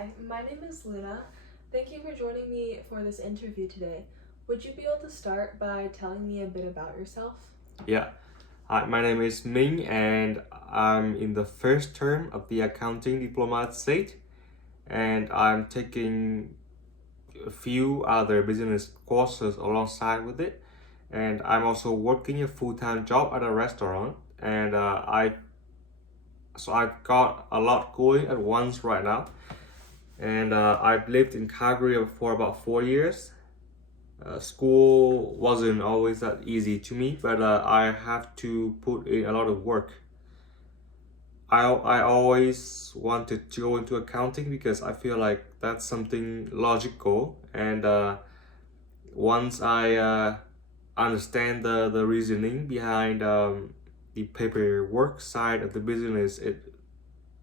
Hi, my name is Luna. Thank you for joining me for this interview today. Would you be able to start by telling me a bit about yourself? Yeah. Hi, my name is Ming, and I'm in the first term of the accounting diploma at SAIT, and I'm taking a few other business courses alongside with it. And I'm also working a full-time job at a restaurant, and I've got a lot going at once right now. And I've lived in Calgary for about 4 years. School wasn't always that easy to me, but I have to put in a lot of work. I always wanted to go into accounting because I feel like that's something logical, and once I understand the reasoning behind the paperwork side of the business,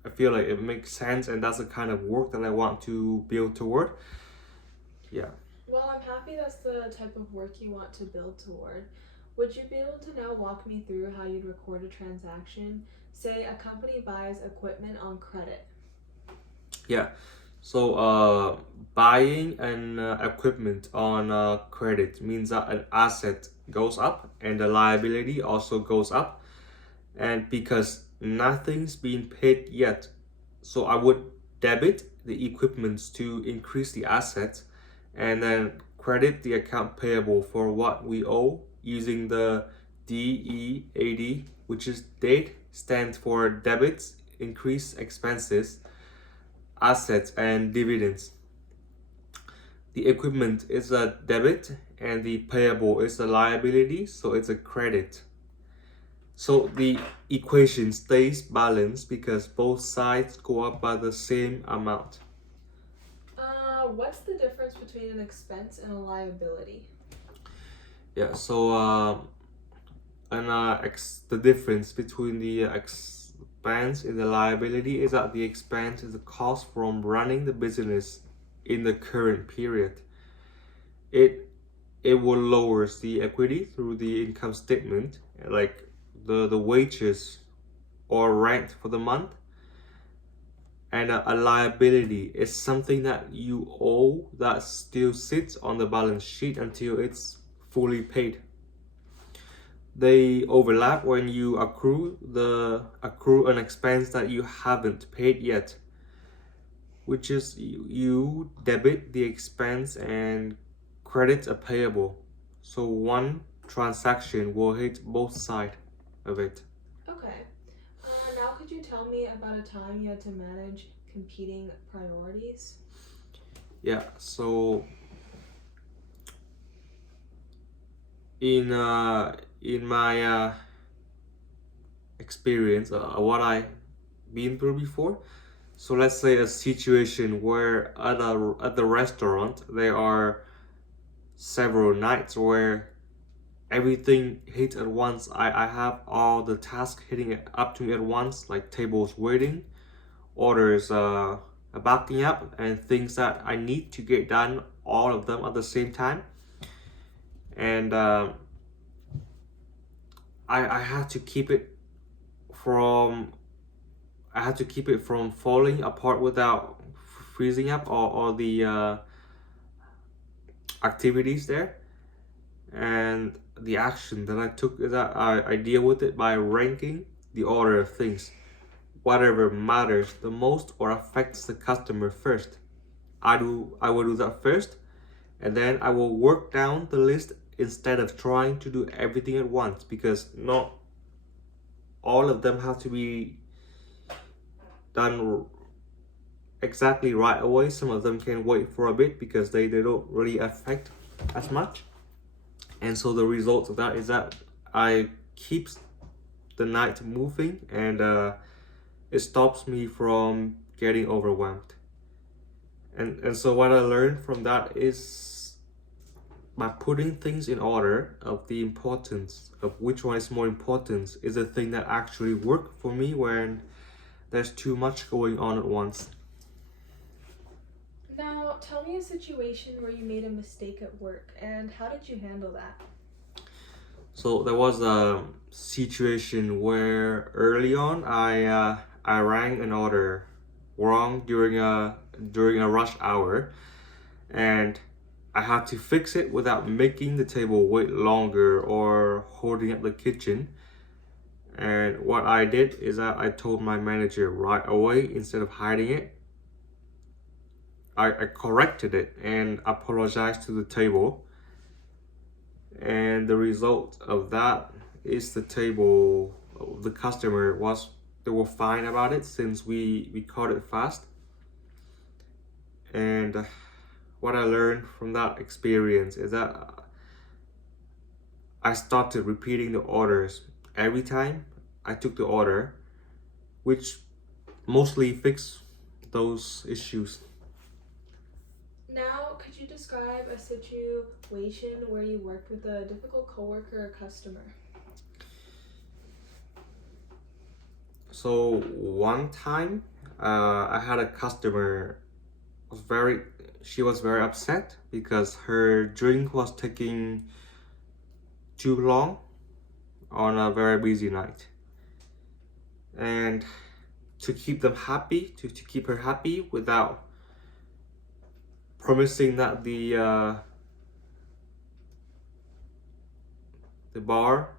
I feel like it makes sense, and that's the kind of work that I want to build toward. Yeah. Well, I'm happy that's the type of work you want to build toward. Would you be able to now walk me through how you'd record a transaction? Say a company buys equipment on credit. Yeah. So, buying an equipment on credit means that an asset goes up and the liability also goes up. And because nothing's been paid yet, so I would debit the equipment to increase the assets and then credit the account payable for what we owe using the DEAD, which is date stands for debits, increased expenses, assets, and dividends. The equipment is a debit and the payable is a liability, so it's a credit. So the equation stays balanced because both sides go up by the same amount. What's the difference between an expense and a liability? Yeah, so the difference between the expense and the liability is that the expense is the cost from running the business in the current period. It it will lowers the equity through the income statement, like the wages or rent for the month. And a liability is something that you owe that still sits on the balance sheet until it's fully paid. They overlap when you accrue an expense that you haven't paid yet, which is you debit the expense and credit a payable. So one transaction will hit both sides of it. Okay. Now could you tell me about a time you had to manage competing priorities? Yeah, so in my experience, what I been through before. So let's say a situation where at the restaurant there are several nights where everything hits at once. I have all the tasks hitting it up to me at once, like tables waiting, orders backing up, and things that I need to get done, all of them at the same time. And I had to keep it from I had to keep it from falling apart without freezing up all the activities there. And the action that I took is that I deal with it by ranking the order of things. Whatever matters the most or affects the customer first. I will do that first, and then I will work down the list instead of trying to do everything at once, because not all of them have to be done exactly right away. Some of them can wait for a bit because they don't really affect as much. And so the result of that is that I keep the night moving, and it stops me from getting overwhelmed. And so what I learned from that is by putting things in order of the importance of which one is more important is the thing that actually work for me when there's too much going on at once. Now, tell me a situation where you made a mistake at work and how did you handle that? So there was a situation where early on I rang an order wrong during a rush hour, and I had to fix it without making the table wait longer or holding up the kitchen. And what I did is that I told my manager right away instead of hiding it. I corrected it and apologized to the table. And the result of that is the customer they were fine about it since we caught it fast. And what I learned from that experience is that I started repeating the orders every time I took the order, which mostly fixed those issues. Now, could you describe a situation where you worked with a difficult coworker or customer? So one time, I had a customer she was very upset because her drink was taking too long on a very busy night. And to keep them happy, to keep her happy without promising that the bar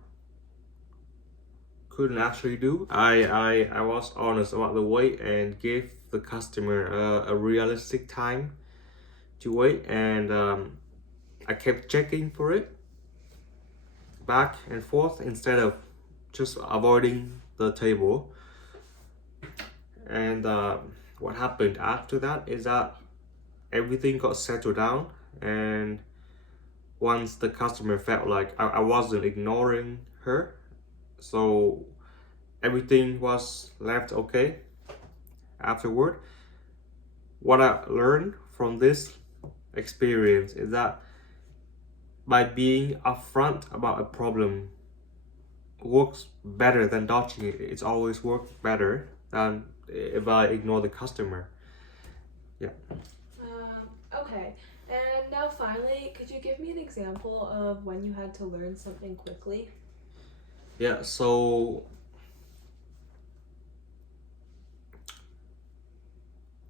couldn't actually do, I was honest about the wait and gave the customer a realistic time to wait, and I kept checking for it back and forth instead of just avoiding the table. And what happened after that is that everything got settled down, and once the customer felt like I wasn't ignoring her, so everything was left okay afterward. What I learned from this experience is that by being upfront about a problem works better than dodging it. It's always worked better than if I ignore the customer. Yeah. Okay. And now finally, could you give me an example of when you had to learn something quickly? Yeah, so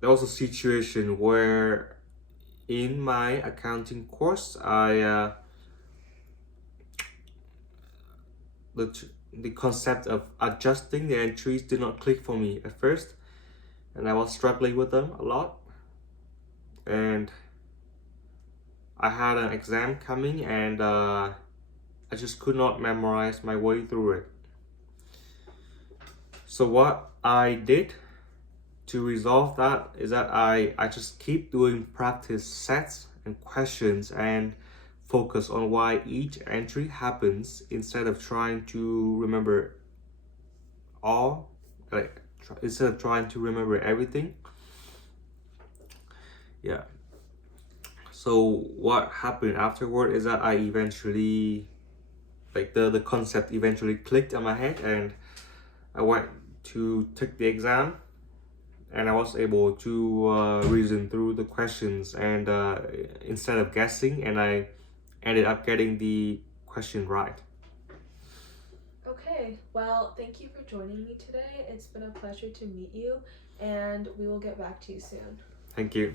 there was a situation where in my accounting course, the concept of adjusting the entries did not click for me at first, and I was struggling with them a lot. And I had an exam coming, and I just could not memorize my way through it. So what I did to resolve that is that I just keep doing practice sets and questions and focus on why each entry happens instead of trying to remember instead of trying to remember everything. Yeah. So what happened afterward is that I eventually, the concept eventually clicked in my head, and I went to take the exam, and I was able to reason through the questions, and instead of guessing, and I ended up getting the question right. Okay, well, thank you for joining me today. It's been a pleasure to meet you, and we will get back to you soon. Thank you.